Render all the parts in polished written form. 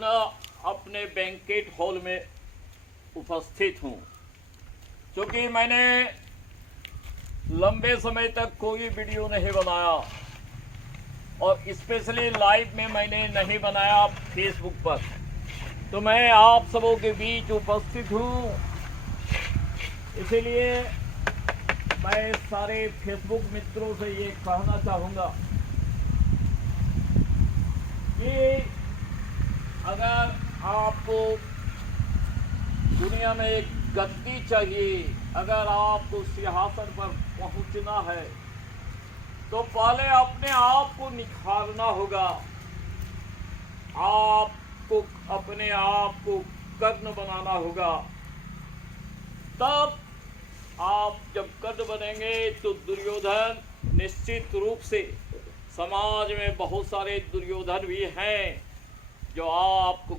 पुनः अपने banquet hall में उपस्थित हूँ। क्योंकि मैंने लंबे समय तक कोई वीडियो नहीं बनाया और स्पेशली लाइव में मैंने नहीं बनाया फेसबुक पर, तो मैं आप सबों के बीच उपस्थित हूँ। इसीलिए मैं सारे फेसबुक मित्रों से ये कहना चाहूँगा कि अगर आपको दुनिया में एक गद्दी चाहिए, अगर आपको सिंहासन पर पहुंचना है, तो पहले अपने आप को निखारना होगा। आपको अपने आप को कर्ण बनाना होगा। तब आप जब कर्ण बनेंगे तो दुर्योधन निश्चित रूप से, समाज में बहुत सारे दुर्योधन भी हैं जो आपको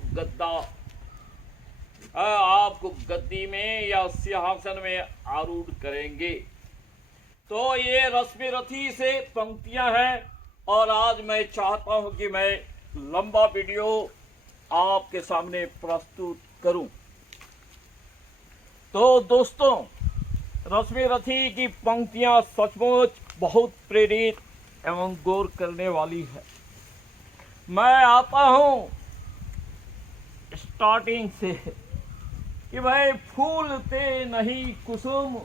गद्दी में या सिंहासन में आरूढ़ करेंगे। तो ये रश्मि रथी से पंक्तियां हैं और आज मैं चाहता हूं कि मैं लंबा वीडियो आपके सामने प्रस्तुत करूं। तो दोस्तों, रश्मि रथी की पंक्तियां सचमुच बहुत प्रेरित एवं गौर करने वाली है। मैं आता हूं स्टार्टिंग से कि भाई फूलते नहीं कुसुम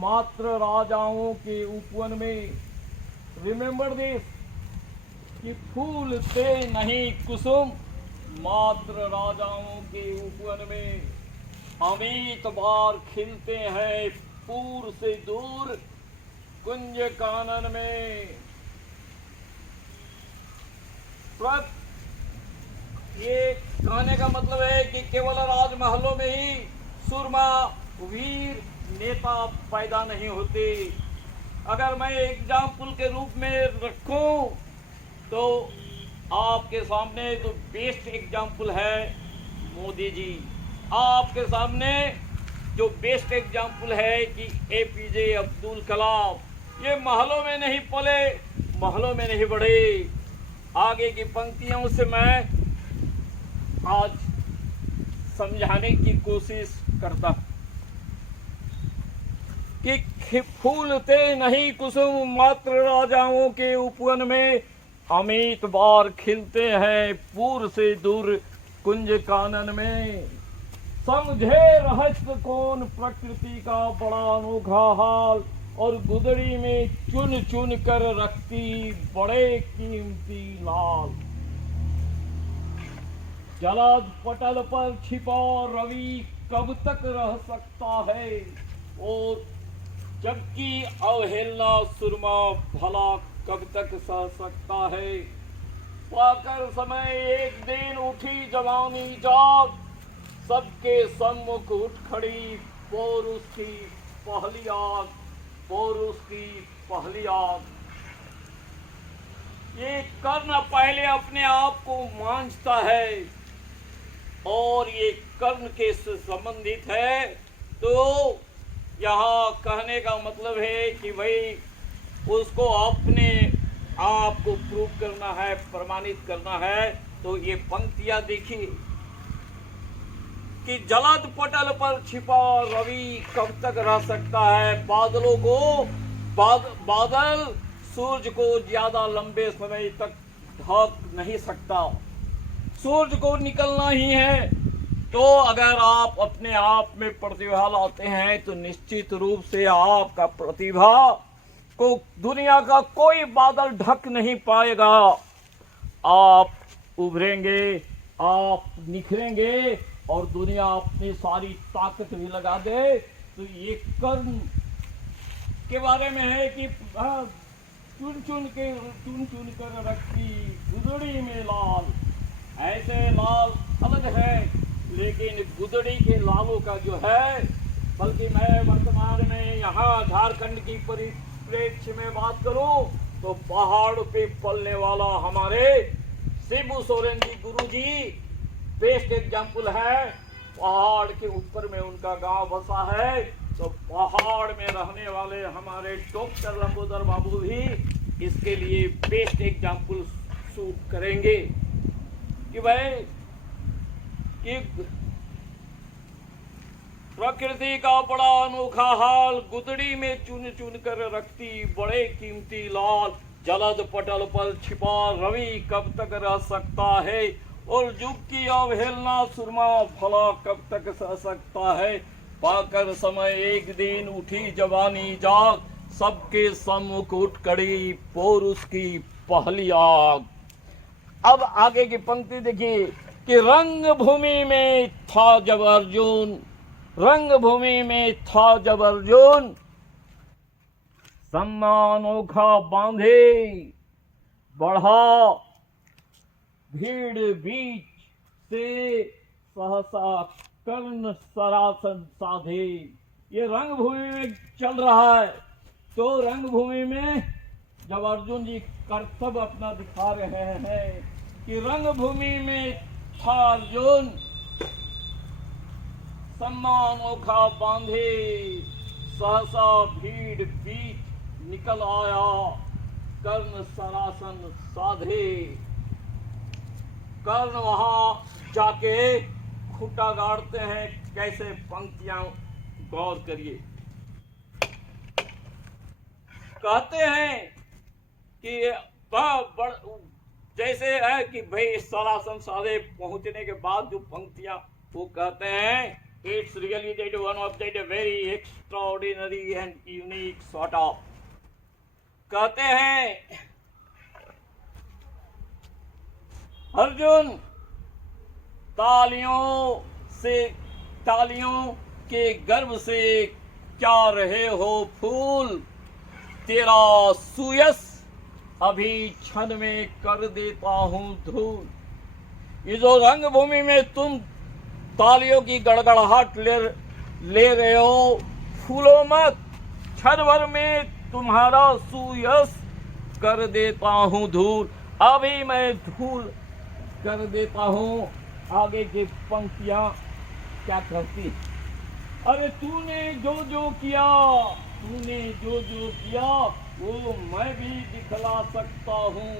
मात्र राजाओं के उपवन में। रिमेंबर दिस, कि फूलते नहीं कुसुम मात्र राजाओं के उपवन में, अमित बार खिलते हैं पूर से दूर कुंज कानन में। ये कहने का मतलब है कि केवल राजमहलों में ही सूरमा वीर नेता पैदा नहीं होते। अगर मैं एग्जाम्पल के रूप में रखूं तो आपके सामने जो बेस्ट एग्जाम्पल है मोदी जी। आपके सामने जो बेस्ट एग्जाम्पल है कि एपीजे अब्दुल कलाम, ये महलों में नहीं पले, महलों में नहीं बढ़े। आगे की पंक्तियों से मैं आज समझाने की कोशिश करता हूं कि फूलते नहीं कुसुम मात्र राजाओं के उपवन में, अमित बार खिलते हैं पूर से दूर कुंज कानन में। समझे रहस्य कौन प्रकृति का बड़ा अनोखा हाल, और गुदड़ी में चुन चुन कर रखती बड़े कीमती लाल। जलद पटल पर छिपा रवि कब तक रह सकता है, और जबकि अवहेलना सुरमा भला कब तक सह सकता है। पाकर समय एक दिन उठी जवानी जाग, सबके सम्मुख उठ खड़ी पौरुष की पहली आग, पौरुष की पहली आग। ये कर्ण पहले अपने आप को मांझता है और ये कर्ण के से संबंधित है। तो यहाँ कहने का मतलब है कि भाई उसको अपने आप को प्रूव करना है, प्रमाणित करना है। तो ये पंक्तियां देखिए कि जलद पटल पर छिपा रवि कब तक रह सकता है। बादलों को बादल सूरज को ज्यादा लंबे समय तक ढक नहीं सकता, सूरज को निकलना ही है। तो अगर आप अपने आप में प्रतिभा लाते हैं तो निश्चित रूप से आपका प्रतिभा को दुनिया का कोई बादल ढक नहीं पाएगा। आप उभरेंगे, आप निखरेंगे और दुनिया अपनी सारी ताकत भी लगा दे। तो ये कर्ण के बारे में है कि चुन चुन कर रखी गुदड़ी में लाल। ऐसे लाल अलग है, लेकिन गुदड़ी के लालों का जो है, बल्कि मैं वर्तमान में यहाँ झारखंड की परिप्रेक्ष्य में बात करूं तो पहाड़ पे पलने वाला हमारे शिबू सोरेन जी गुरुजी बेस्ट एग्जाम्पल है। पहाड़ के ऊपर में उनका गांव बसा है, तो पहाड़ में रहने वाले हमारे डॉक्टर लंबोदर बाबू भी इसके लिए बेस्ट एग्जाम्पल शूट करेंगे कि भाई कि प्रकृति का बड़ा अनोखा हाल, गुदड़ी में चुन चुन कर रखती बड़े कीमती लाल। जलद पटल पर छिपा रवि कब तक रह सकता है, और युग की अवहेलना सुरमा भला कब तक सह सकता है। पाकर समय एक दिन उठी जवानी जाग, सबके सम्मुख उठ कड़ी पौरुष की पहली आग। अब आगे की पंक्ति देखिए कि रंग भूमि में था जब अर्जुन, रंग भूमि में था जब अर्जुन, सम्मान ओखा बांधे बढ़ा भीड़ बीच से सहसा कर्ण सरासन साधे। ये रंग भूमि में चल रहा है। तो रंग भूमि में जब अर्जुन जी कर्तव्य अपना दिखा रहे हैं कि रंग भूमि में था अर्जुन, सम्मान ओखा बांधे सहसा भीड़ बीच निकल आया कर्ण सरासन साधे। कर्ण वहां जाके खूंटा गाड़ते हैं। कैसे पंक्तियां, गौर करिए। कहते हैं कि जैसे है कि भाई सरासन साधे पहुंचने के बाद जो पंक्तियां वो कहते हैं, it's really that one of that very extraordinary and unique sort of. कहते हैं अर्जुन तालियों के गर्भ से क्या रहे हो फूल, तेरा सुयस अभी क्षण में कर देता हूं धूल। ये जो रंग भूमि में तुम तालियों की गड़गड़ाहट ले रहे हो, फूलो मत, क्षण भर में तुम्हारा सुयस कर देता हूं धूल। अभी मैं धूल कर देता हूं। आगे की पंक्तियां क्या कहती? अरे तूने जो जो किया वो मैं भी दिखला सकता हूँ।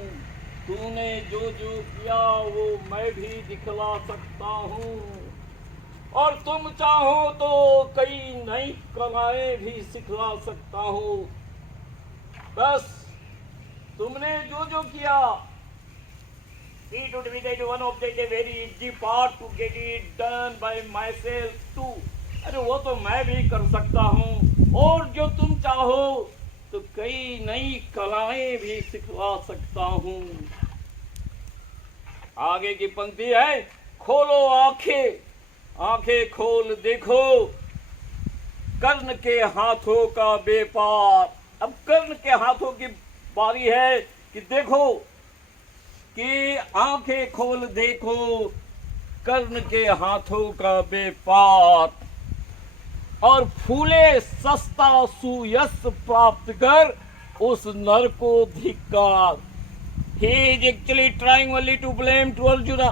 तूने जो जो किया वो मैं भी दिखला सकता हूँ। और तुम चाहो तो कई नई कलाएं भी सिखला सकता हूँ। बस तुमने जो जो किया, it would be that one of the very easy part to get it done by myself too. अरे वो तो मैं भी कर सकता हूँ, और जो तुम चाहो तो कई नई कलाएं भी सिखवा सकता हूँ। आगे की पंक्ति है, खोलो आंखें खोल देखो कर्ण के हाथों का व्यापार। अब कर्ण के हाथों की बारी है कि देखो कि आंखें खोल देखो कर्ण के हाथों का व्यापार, और फूले सस्ता सुयश प्राप्त कर उस नर को धिक्कार। He is actually trying only to blame to Arjuna,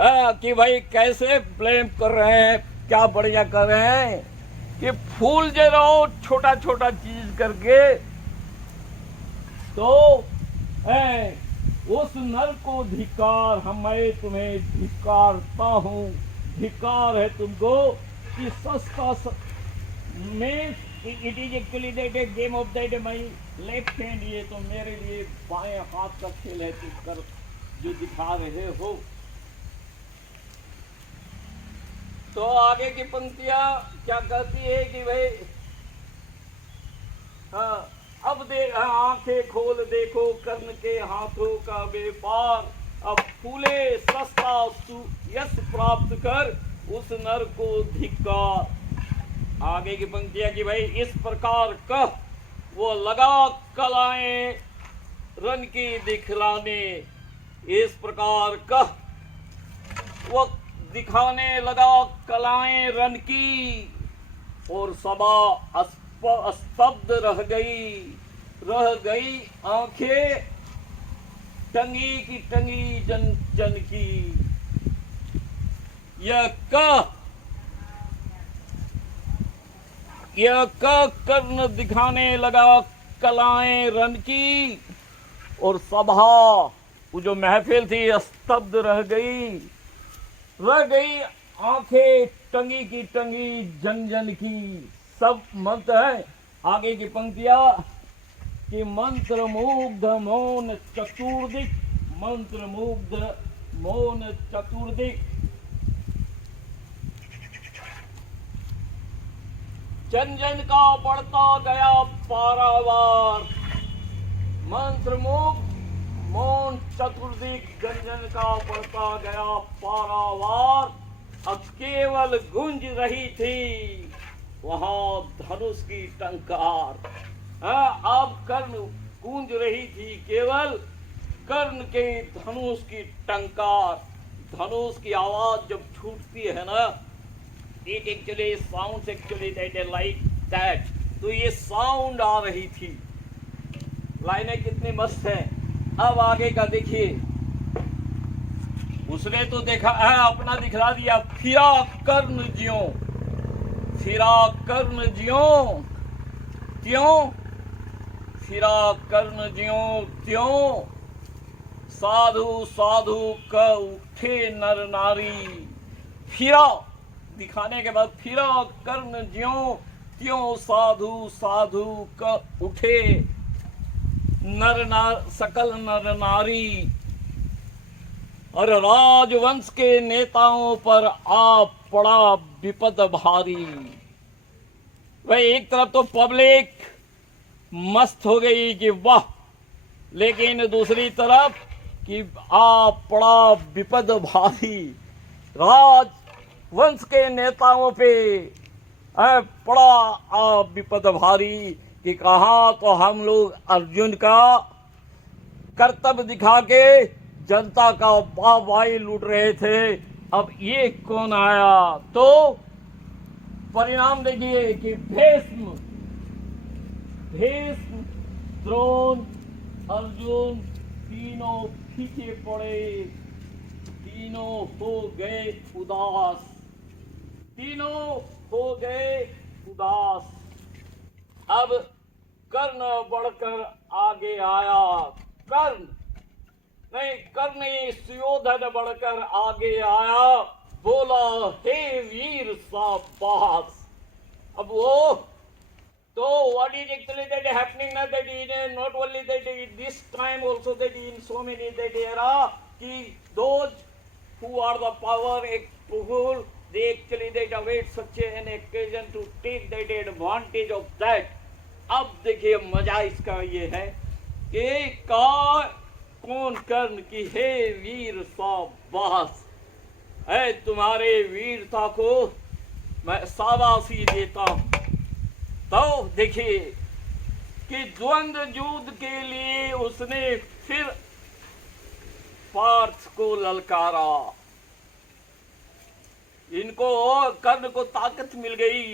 कि भाई कैसे ब्लेम कर रहे हैं, क्या बढ़िया कर रहे हैं कि फूल जे रहो छोटा छोटा चीज करके, तो उस नर को धिक्कार, मैं तुम्हें धिक्कारता हूँ। धिक्कार है तुमको कि सस्ता में it is actually that A game of that my left hand. ये तो मेरे लिए बाएं हाथ का खेल है, तुम कर जो दिखा रहे हो। तो आगे की पंक्तियां क्या कहती है कि भाई हाँ, अब आंखें खोल देखो कर्ण के हाथों का व्यापार, अब फूले सस्ता यश प्राप्त कर उस नर को धिक्कार। आगे की पंक्तियां कि भाई इस प्रकार कह वो लगा कलाएं रन की दिखलाने। इस प्रकार कह वो दिखाने लगा कलाएं रन की, और सभा स्तब्ध रह गई आंखें टंगी की टंगी जन जन की। यह कर्ण दिखाने लगा कलाएं रन की, और सभा वो जो महफिल थी स्तब्ध रह गई। रह गई आंखें टंगी की टंगी जन जन की। सब मंत्र है। आगे की पंक्तियां कि मंत्र मुग्ध मौन चतुर्दिक, मंत्र मुग्ध मौन चतुर्दिक, जन जन का बढ़ता गया पारावार। मंत्र मुग्ध मौन चतुर्दिक, जन जन का बढ़ता गया पारावार। अब केवल गूंज रही थी वहां धनुष की टंकार। अब कर्ण गूंज रही थी केवल कर्ण के धनुष की टंकार। धनुष की आवाज जब छूटती है ना, it actually sound actually that is like that. तो ये साउंड आ रही थी। लाइनें कितनी मस्त हैं। अब आगे का देखिए, उसने तो देखा है, अपना दिखला दिया। फिरा कर्ण ज्यों, फिरा कर्ण ज्यों त्यों, फिरा कर्ण ज्यों त्यों, साधु साधु क उठे नर नारी। फिरा दिखाने के बाद फिरा कर्ण ज्यों त्यों, साधु साधु क उठे सकल नर नारी। और राजवंश के नेताओं पर आ पड़ा विपद भारी। वह एक तरफ तो पब्लिक मस्त हो गई कि वाह, लेकिन दूसरी तरफ कि आ पड़ा विपद भारी। राजवंश के नेताओं पे पड़ा आ विपद भारी कि कहा तो हम लोग अर्जुन का कर्तव्य दिखा के जनता का वाहवाही लूट रहे थे, अब ये कौन आया। तो परिणाम देखिए कि भीष्म द्रोण अर्जुन तीनों फीके पड़े, तीनों हो गए उदास, तीनों हो गए उदास। अब कर्ण बढ़कर आगे आया। कर्ण नहीं, सुयोधन बढ़कर आगे आया, बोला हे वीर शाबाश। अब वो तो what is actually that happening now, that in not only that in this time also, that in so many that era, कि those who are the power people, they actually that await such an occasion to take that advantage of that। अब देखिए मजा इसका ये है कि कौन कर्ण की हे वीर शाबाश है, तुम्हारे वीरता को मैं शाबाशी देता हूं। तो देखिए कि द्वंद्व युद्ध के लिए उसने फिर पार्थ को ललकारा। इनको कर्ण को ताकत मिल गई,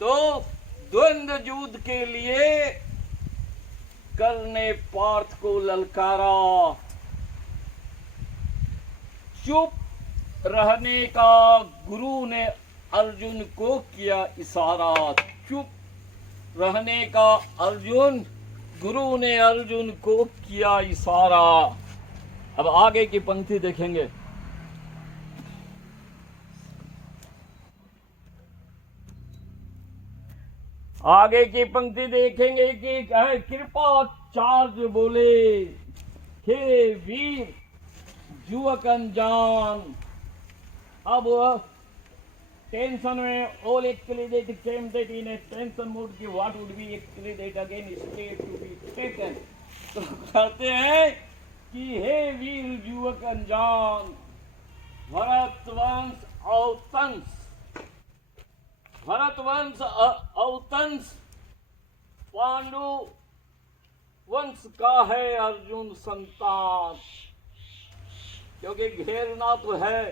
तो द्वंद्व युद्ध के लिए कर्ण ने पार्थ को ललकारा। चुप रहने का गुरु ने अर्जुन को किया इशारा। चुप रहने का गुरु ने अर्जुन को किया इशारा। अब आगे की पंक्ति देखेंगे। आगे की पंक्ति देखेंगे कि कृपाचार्य बोले हे वीर युवक अनजान। अब टेंशन में all actually that came that in a tension mood कि what would be actually that again state to be taken। तो कहते हैं कि हे वीर युवक अनजान, भरतवंश औतंस पांडु वंश का है अर्जुन संतान। क्योंकि घेरना तो है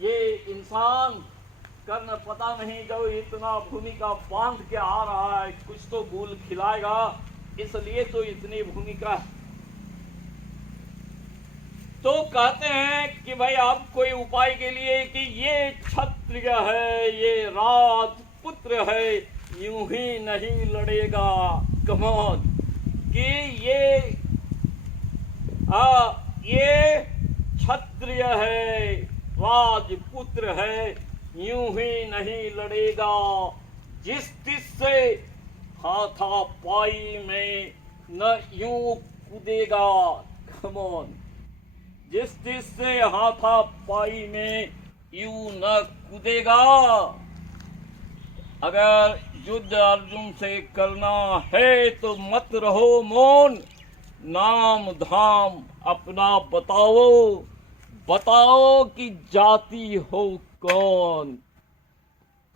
ये इंसान। कर्ण पता नहीं जो इतना भूमिका बांध के आ रहा है, कुछ तो गुल खिलाएगा, इसलिए तो इतनी भूमिका। तो कहते हैं कि भाई आप कोई उपाय के लिए कि ये क्षत्रिय है, ये राजपुत्र है, यूं ही नहीं लड़ेगा। कमोन कि ये क्षत्रिय है राजपुत्र है यूं ही नहीं लड़ेगा, जिस तिस से हाथापाई में न यूं कूदेगा। कम ऑन, जिस तिस से हाथापाई में यूं न कूदेगा। अगर युद्ध अर्जुन से करना है तो मत रहो मौन, नाम धाम अपना बताओ, बताओ कि जाति हो कौन।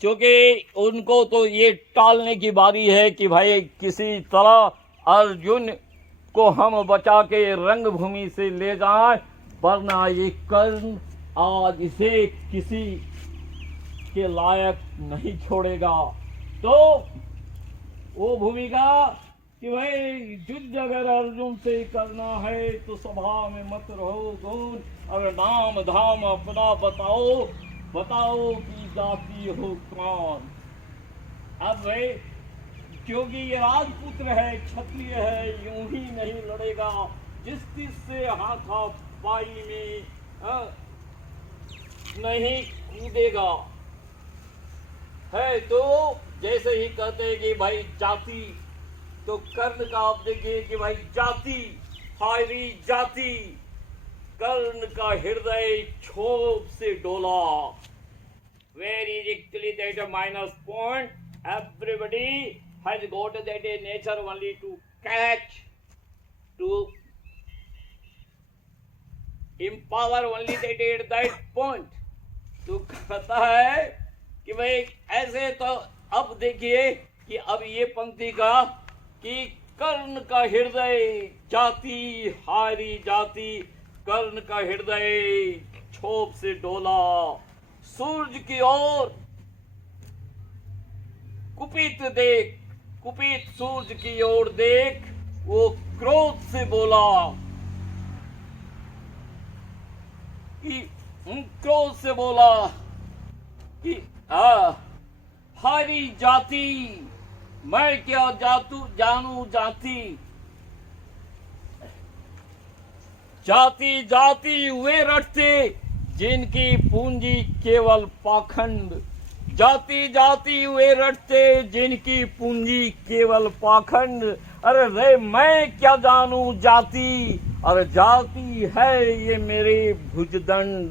क्योंकि उनको तो ये टालने की बारी है कि भाई किसी तरह अर्जुन को हम बचा के रंगभूमि से ले जाएं, वरना ये कर्ण आज इसे किसी के लायक नहीं छोड़ेगा। तो वो भूमिका कि भाई युद्ध अगर अर्जुन से करना है तो सभा में मत रहो गौन, अगर नाम धाम अपना बताओ, बताओ कि जाति हो कौन। अब भाई क्योंकि ये राजपुत्र है, क्षत्रिय है, यूं ही नहीं लड़ेगा, जिस तिस से हाथापाई में नहीं कूदेगा। है तो जैसे ही कहते हैं कि भाई जाति, तो कर्ण का आप देखिए कि भाई जाति, हायरी जाति, कर्ण का हृदय क्षोभ से डोला। Very strictly that a minus point. Everybody has got that a nature only to catch, to empower only that point. तो कहता है कि भाई ऐसे तो अब देखिए कि अब ये पंक्ति का कि कर्ण का हृदय जाति, हारी जाति, कर्ण का हृदय क्षोभ से डोला। सूरज की ओर कुपित देख, कुपित सूरज की ओर देख, वो क्रोध से बोला कि क्रोध से बोला कि हारी जाति, मैं क्या जानू जाति। जाति जाति वे रटते जिनकी पूंजी केवल पाखंड, जाति जाति वे रटते जिनकी पूंजी केवल पाखंड। अरे रे मैं क्या जानू जाति, अरे जाति है ये मेरे भुजदंड,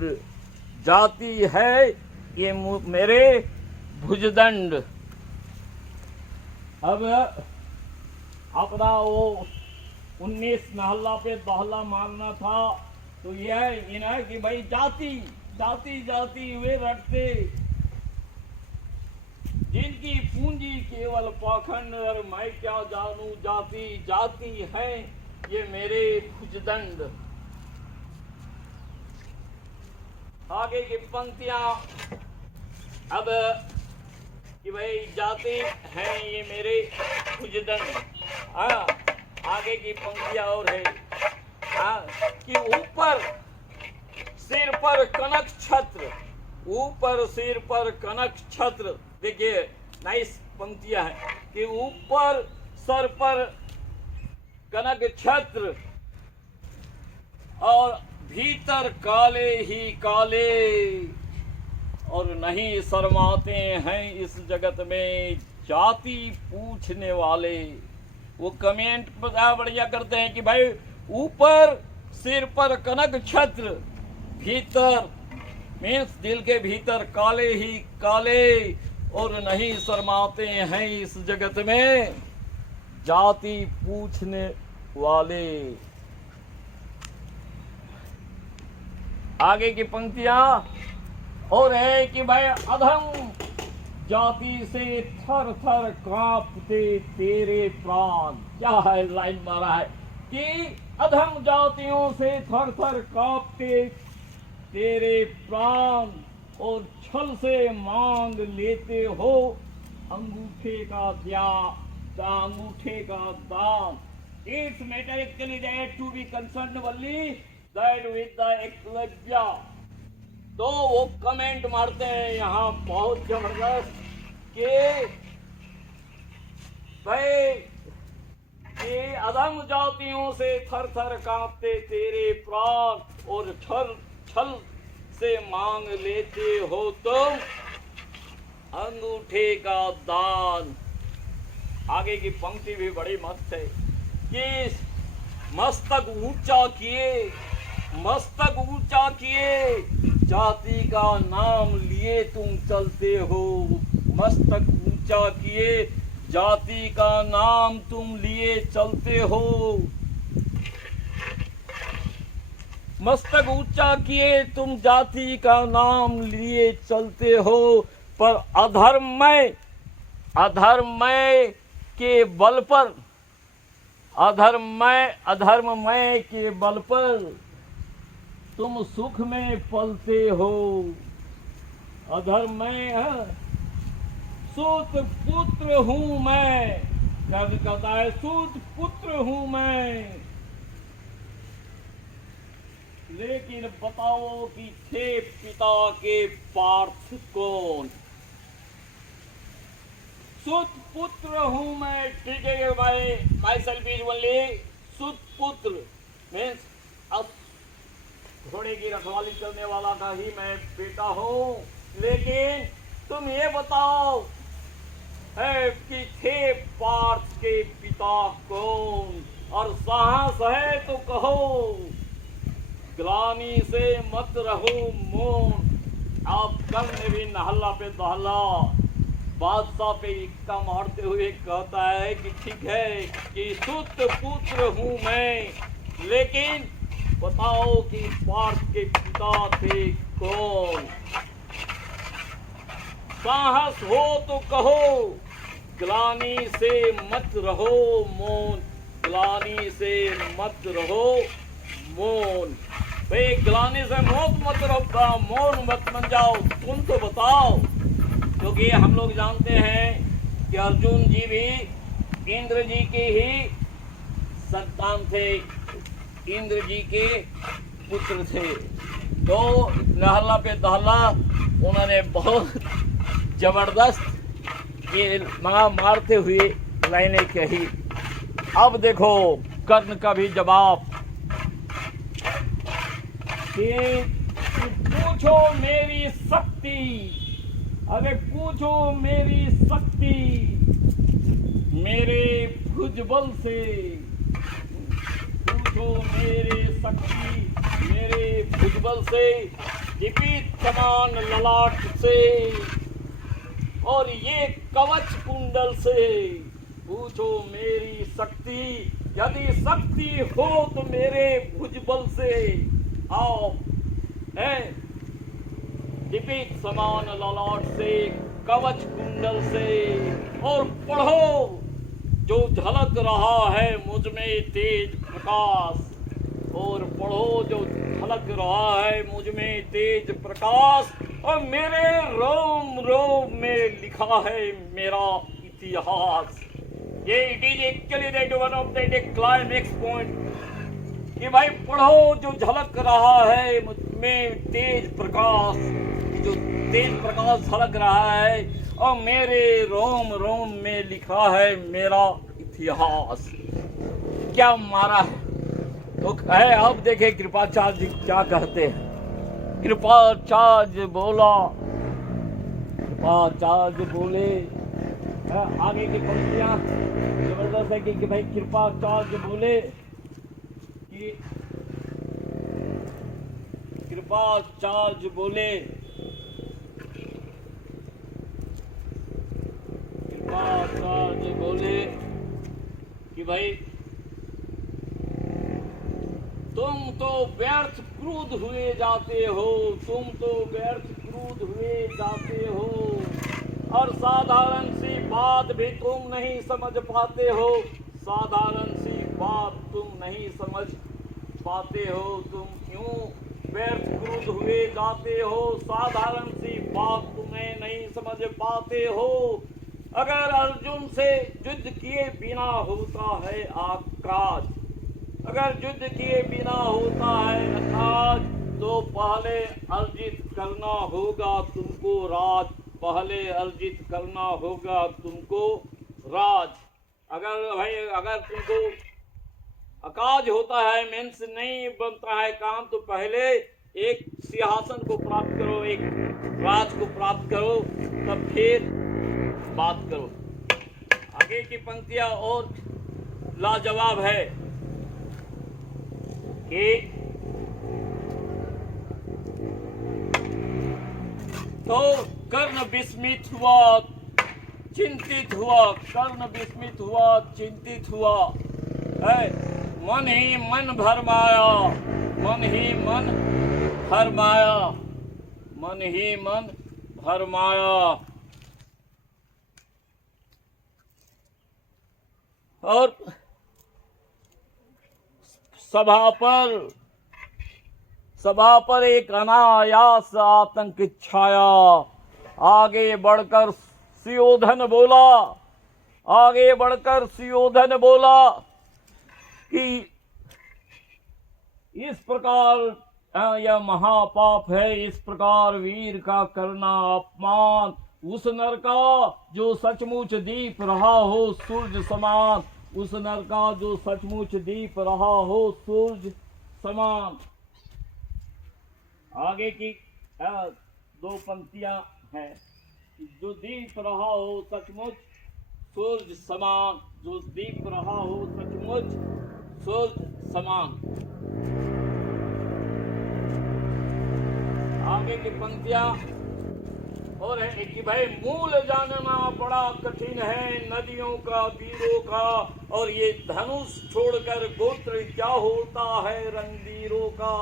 जाति है ये मेरे भुजदंड। अब अपना वो 19 महल्ला पे दहला मारना था, तो यह ना कि भाई जाति जाति जाति वे रटते जिनकी पूंजी केवल पाखंड, और मैं क्या जानू जाति, जाति है ये मेरे भुजदंड। आगे की पंक्तियां अब कि भाई जाति है ये मेरे भुजदंड। आगे की पंक्तियां और है कि ऊपर सिर पर कनक छत्र, ऊपर सिर पर कनक छत्र। देखिए नाइस पंक्तियां हैं कि ऊपर सर पर कनक छत्र और भीतर काले ही काले, और नहीं शर्माते हैं इस जगत में जाति पूछने वाले। वो कमेंट बढ़िया करते हैं कि भाई ऊपर सिर पर कनक छत्र, भीतर मीन्स दिल के भीतर काले ही काले, और नहीं शर्माते हैं इस जगत में जाति पूछने वाले। आगे की पंक्तियां और है कि भाई अधम जाति से थर थर कांपते तेरे प्राण। क्या है लाइन मारा है कि अधम जातियों से थर थर कांपते तेरे प्राण, और छल से मांग लेते हो अंगूठे का अंगूठे का दाम। It's metallically that to be concern only that with the Eklavya. तो वो कमेंट मारते हैं यहाँ बहुत जबरदस्त कि भाई ये अधम जातियों से थर थर कांपते तेरे प्राण, और छल से मांग लेते हो तुम अंगूठे का दान। आगे की पंक्ति भी बड़ी मस्त है कि मस्तक ऊंचा किए, मस्तक ऊंचा किए, जाति का नाम लिए तुम चलते हो। मस्तक ऊंचा किए, जाति का नाम तुम लिए चलते हो। मस्तक ऊंचा किए तुम जाति का नाम लिए चलते हो, पर अधर्ममय के बल पर, अधर्ममय के बल पर तुम सुख में पलते हो। अधर्ममय सूत पुत्र हूं मैं, कवि कहता है सूत पुत्र हूं मैं, लेकिन बताओ कि थे पिता के पार्थ कौन। सुत पुत्र हूं मैं, ठीक है भाई, माई सेल्फ इज ओनली सुत पुत्र मीन्स अब घोड़े की रखवाली करने वाला का ही मैं बेटा हूं, लेकिन तुम ये बताओ है कि थे पार्थ के पिता कौन। और साहस है तो कहो, ग्लानि से मत रहो मौन। आप कर्ण भी नहला पे दहला बादशाह पे इक्का मारते हुए कहता है कि ठीक है कि सुत पुत्र हूं मैं, लेकिन बताओ कि पार्थ के पिता थे कौन। साहस हो तो कहो, ग्लानि से मत रहो मौन, ग्लानि से मत रहो मौन। भाई ग्लानि से मत रहो, मौन मत बन जाओ, तुम तो बताओ। क्योंकि हम लोग जानते हैं कि अर्जुन जी भी इंद्र जी के ही संतान थे, इंद्र जी के पुत्र थे। तो नहला पे दहला उन्होंने बहुत जबरदस्त ये मारते हुए लाइनें कही। अब देखो कर्ण का भी जवाब कि पूछो मेरी शक्ति, अरे पूछो मेरी शक्ति मेरे भुजबल से, पूछो मेरे शक्ति मेरे भुजबल से, दीपित समान ललाट से और ये कवच कुंडल से। पूछो मेरी शक्ति, यदि शक्ति हो तो मेरे भुजबल से आओ, है दीपित समान ललाट से, कवच कुंडल से, और पढ़ो जो झलक रहा है मुझ में तेज प्रकाश, और पढ़ो जो झलक रहा है मुझ में तेज प्रकाश, और मेरे रोम रोम में लिखा है मेरा इतिहास। ये it is actually that one of the climax point कि भाई पढ़ो जो झलक रहा है मुझ में तेज प्रकाश, जो तेज प्रकाश झलक रहा है, और मेरे रोम रोम में लिखा है मेरा इतिहास। क्या मारा है तो है। अब देखे कृपाचार्य जी क्या कहते हैं। कृपाचार्य बोला, कृपाचार्य बोले, आगे की पंक्तियां जबरदस्त है कि भाई कृपाचार्य बोले कि कृपाचार्य बोले, कृपाचार्य बोले कि भाई तुम तो व्यर्थ क्रुद्ध हुए जाते हो, तुम तो व्यर्थ क्रुद्ध हुए जाते हो, और साधारण सी बात भी तुम नहीं समझ पाते हो, साधारण सी बात तुम नहीं समझ पाते हो। तुम क्यों व्यर्थ क्रुद्ध हुए जाते हो, साधारण सी बात तुम्हें नहीं समझ पाते हो। अगर अर्जुन से युद्ध किए बिना होता है आकाश, अगर युद्ध किए बिना होता है आकाश, तो पहले अर्जित करना होगा तुमको राज, पहले अर्जित करना होगा तुमको राज। अगर भाई अगर तुमको अकाज होता है मीन्स नहीं बनता है काम, तो पहले एक सिंहासन को प्राप्त करो, एक राज को प्राप्त करो, तब फिर बात करो। आगे की पंक्तियां और लाजवाब है कि तो कर्ण विस्मित हुआ, चिंतित हुआ, कर्ण विस्मित हुआ, चिंतित हुआ है। मन ही मन भरमाया, मन ही मन भरमाया, मन ही मन भरमाया। और सभा पर एक अनायास आतंक छाया। आगे बढ़कर सुयोधन बोला, आगे बढ़कर सुयोधन बोला कि इस प्रकार यह महापाप है, इस प्रकार वीर का करना अपमान। उस नर का जो सचमुच दीप रहा हो सूरज समान, उस नर का जो सचमुच दीप रहा हो सूरज समान। आगे की दो पंक्तियां हैं, जो दीप रहा हो सचमुच सूरज समान, जो दीप रहा हो सचमुच सूरज समान। आगे की पंक्तियां और है कि भाई मूल जानना बड़ा कठिन है नदियों का, वीरों का, और ये धनुष छोड़कर गोत्र क्या होता है रणवीरों का।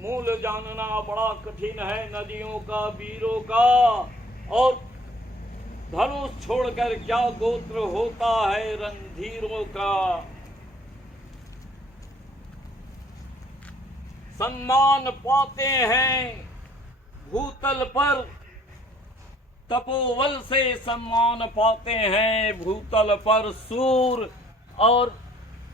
मूल जानना बड़ा कठिन है नदियों का, वीरों का, और धनुष छोड़कर क्या गोत्र होता है रणधीरों का। सम्मान पाते हैं भूतल पर, तपोबल से सम्मान पाते हैं भूतल पर सूर, और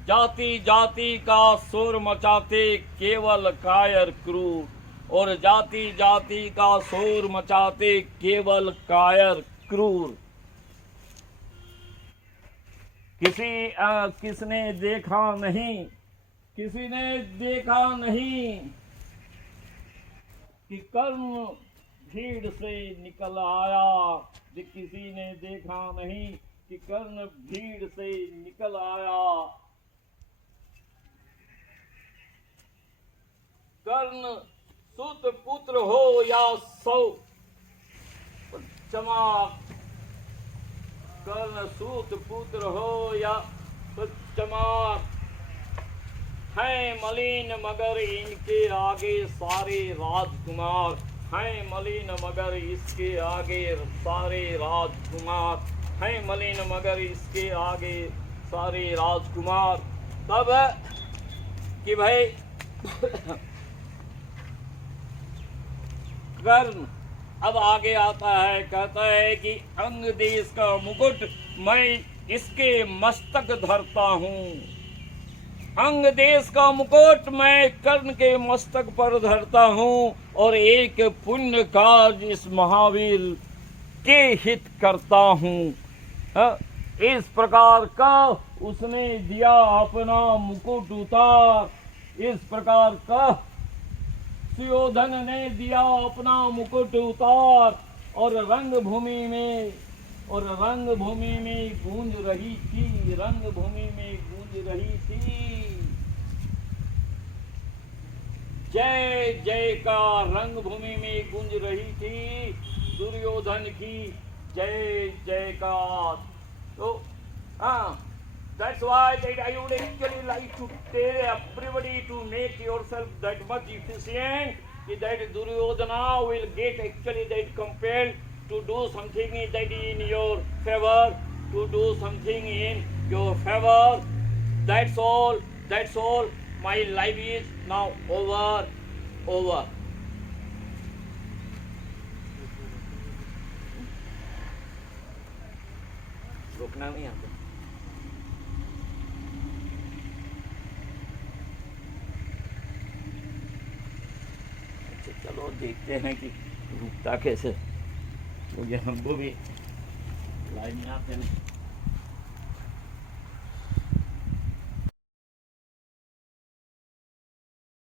जाति जाति का शोर मचाते केवल कायर क्रूर, और जाति जाति का शोर मचाते केवल कायर क्रूर। किसने देखा नहीं, किसी ने देखा नहीं कि कर्ण भीड़ से निकल आया। किसी ने देखा नहीं कि कर्ण भीड़ से निकल आया। कर्ण सुत पुत्र हो या सौ चमार, कर्ण सूत पुत्र हो या चमार, हैं मलिन मगर इनके आगे सारे राजकुमार, हैं मलिन मगर इसके आगे सारे राजकुमार, हैं मलिन मगर इसके आगे सारे राजकुमार। तब कि भाई कर्ण अब आगे आता है, कहता है कि अंग देश का मुकुट मैं इसके मस्तक धरता हूँ। अंग देश का मुकुट मैं कर्ण के मस्तक पर धरता हूँ, और एक पुण्य कार्य इस महावीर के हित करता हूँ। इस प्रकार का उसने दिया अपना मुकुट उतार, इस प्रकार का सुयोधन ने दिया अपना मुकुट उतार, और रंगभूमि में गूंज रही थी, रंगभूमि में गूंज रही थी जय जय का, रंगभूमि में गूंज रही थी दुर्योधन की जय जयकार। तो that's why that I would actually like to tell everybody to make yourself that much efficient that Duryodhana will get actually that compelled to do something that in your favor, to do something in your favor. That's all. That's all. My life is now over. रुकना नहीं आता। चलो देखते हैं कि रुकता कैसे, क्योंकि हमको भी लाइन में आते हैं।